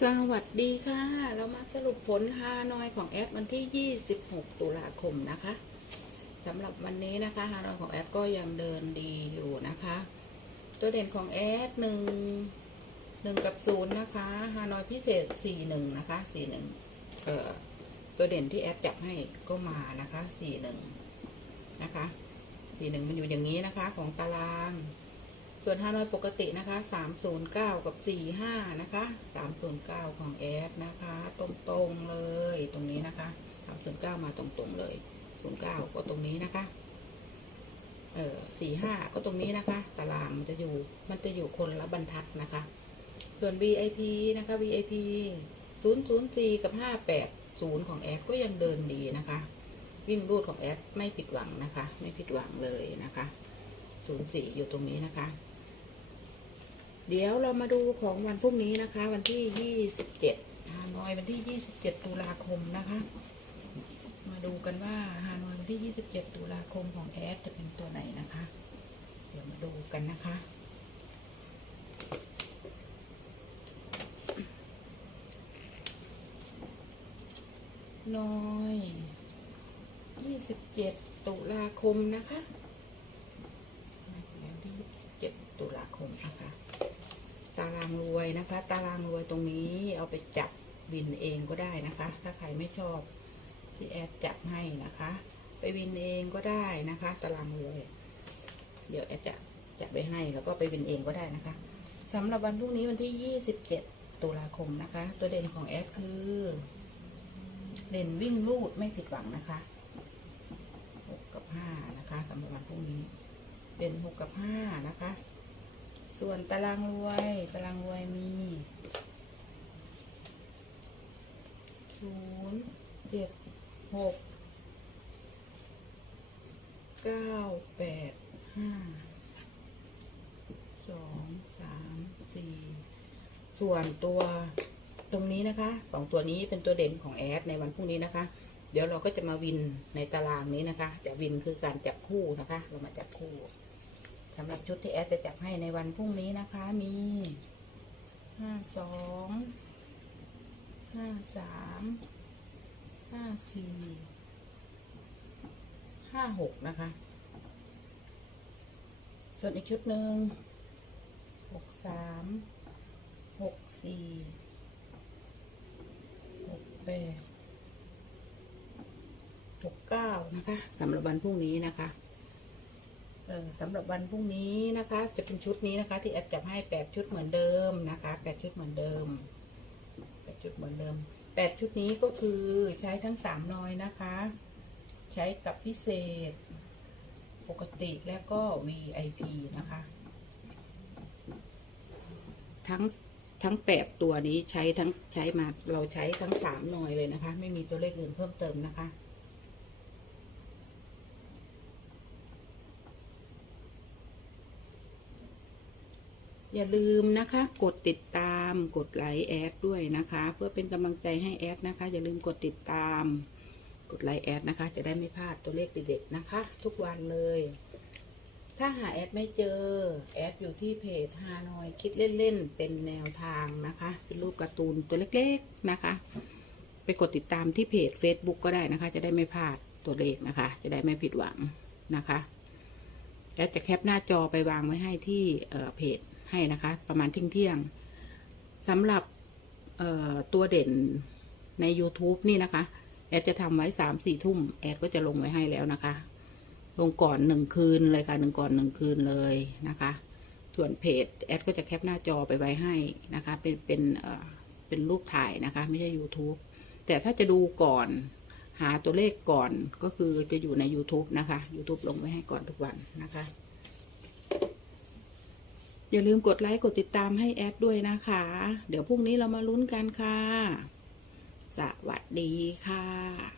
สวัสดีค่ะ เรามาสรุปผลฮานอยของแอดวันที่ 26 ตุลาคมนะคะสำหรับวันนี้นะคะฮานอยของแอดก็ยังเดินดีอยู่นะคะ ตัวเด่นของแอดหนึ่งหนึ่งกับศูนย์นะคะฮานอยพิเศษสี่หนึ่งนะคะสี่หนึ่งเอ่อตัวเด่นที่แอดจับให้ก็มานะคะสี่หนึ่งนะคะสี่หนึ่งมันอยู่อย่างนี้นะคะ ของตาราง ส่วนฮานอยปกตินะคะ309 กับ 45 นะคะ 309 ของแอดนะคะ ตรงๆเลยตรงนี้นะคะ309 มาตรงๆเลย 09 ก็ตรงนี้นะคะ เออ45 ก็ตรงนี้นะคะ ตารางมันจะอยู่มันจะอยู่คนละบรรทัดนะคะ ส่วน VIP นะคะ VIP 004 กับ 580 ของแอดก็ยังเดินดีนะคะ วิ่งรูดของแอดไม่ผิดหวังนะคะ ไม่ผิดหวังเลยนะคะ 04 อยู่ตรงนี้นะคะ เดี๋ยวเรามาดูของวันพรุ่งนี้นะคะ วันที่27ฮานอยวันที่27ตุลาคมนะคะ มาดูกันว่าฮานอยวันที่27ตุลาคมของแอดจะเป็นตัวไหนนะคะ เดี๋ยวมาดูกันนะคะน้อย 27 ตุลาคมนะคะแล้วที่ 27 ตุลาคมนะคะ ตารางรวยนะคะ ตารางรวยตรงนี้เอาไปจับวินเองก็ได้นะคะ ถ้าใครไม่ชอบที่แอดจับให้นะคะ ไปวินเองก็ได้นะคะ ตารางรวย เดี๋ยวแอดจะจับไปให้แล้วก็ไปวินเองก็ได้นะคะสำหรับวันพรุ่งนี้วันที่ 27 ตุลาคมนะคะ ตัวเด่นของแอดคือเด่นวิ่งลูดไม่ผิดหวังนะคะหกกับห้านะคะสำหรับวันพรุ่งนี้ เด่นหกกับห้านะคะ ส่วนตารางรวยตารางรวยมีศูนย์เจ็ดหกเก้าแปดห้าสองสามสี่ส่วนตัวตรงนี้นะคะสองตัวนี้เป็นตัวเด่นของแอดในวันพรุ่งนี้นะคะ เดี๋ยวเราก็จะมาวินในตารางนี้นะคะ จะวินคือการจับคู่นะคะ เรามาจับคู่ สำหรับชุดที่แอดจะจับให้ในวันพรุ่งนี้นะคะ มีห้าสองห้าสามห้าสี่ห้าหกนะคะ ส่วนอีกชุดหนึ่งหกสามหกสี่หกแปดหกเก้านะคะสำหรับวันพรุ่งนี้นะคะ สำหรับวันพรุ่งนี้นะคะ จะเป็นชุดนี้นะคะ ที่แอดจับให้แปดชุดเหมือนเดิมนะคะแปดชุดเหมือนเดิมแปดชุดเหมือนเดิมแปดชุดนี้ก็คือใช้ทั้งสามนอยนะคะ ใช้กับพิเศษ ปกติและก็ VIP นะคะ ทั้งทั้งแปดตัวนี้ใช้ทั้งใช้มาเราใช้ทั้งสามหน่วยเลยนะคะ ไม่มีตัวเลขอื่นเพิ่มเติมนะคะ อย่าลืมนะคะ กดติดตาม กดไลค์แอดด้วยนะคะ เพื่อเป็นกำลังใจให้แอดนะคะ อย่าลืมกดติดตาม กดไลค์แอดนะคะ จะได้ไม่พลาดตัวเลขเด็ดๆนะคะ ทุกวันเลย ถ้าหาแอดไม่เจอ แอดอยู่ที่เพจฮานอยคิดเล่นๆ เป็นแนวทางนะคะ เป็นรูปการ์ตูนตัวเล็กๆนะคะ ไปกดติดตามที่เพจ Facebook ก็ได้นะคะ จะได้ไม่พลาดตัวเลขนะคะ จะได้ไม่ผิดหวังนะคะ แอดจะแคปหน้าจอไปวางไว้ให้ที่เเพจ ให้นะคะ ประมาณเที่ยงๆสำหรับตัวเด่นใน YouTube นี่นะคะ แอดจะทำไว้สามสี่ทุ่ม แอดก็จะลงไว้ให้แล้วนะคะ ลงก่อนหนึ่งคืนเลยค่ะหนึ่งก่อนหนึ่งคืนเลยนะคะ ส่วนเพจแอดก็จะแคปหน้าจอไปไว้ให้นะคะ เป็นเป็นเอ่อเป็นรูปถ่ายนะคะ ไม่ใช่ YouTube แต่ถ้าจะดูก่อนหาตัวเลขก่อนก็คือจะอยู่ใน YouTube นะคะ YouTube ลงไว้ให้ก่อนทุกวันนะคะ อย่าลืมกดไลค์กดติดตามให้แอดด้วยนะคะ เดี๋ยวพรุ่งนี้เรามาลุ้นกันค่ะ สวัสดีค่ะ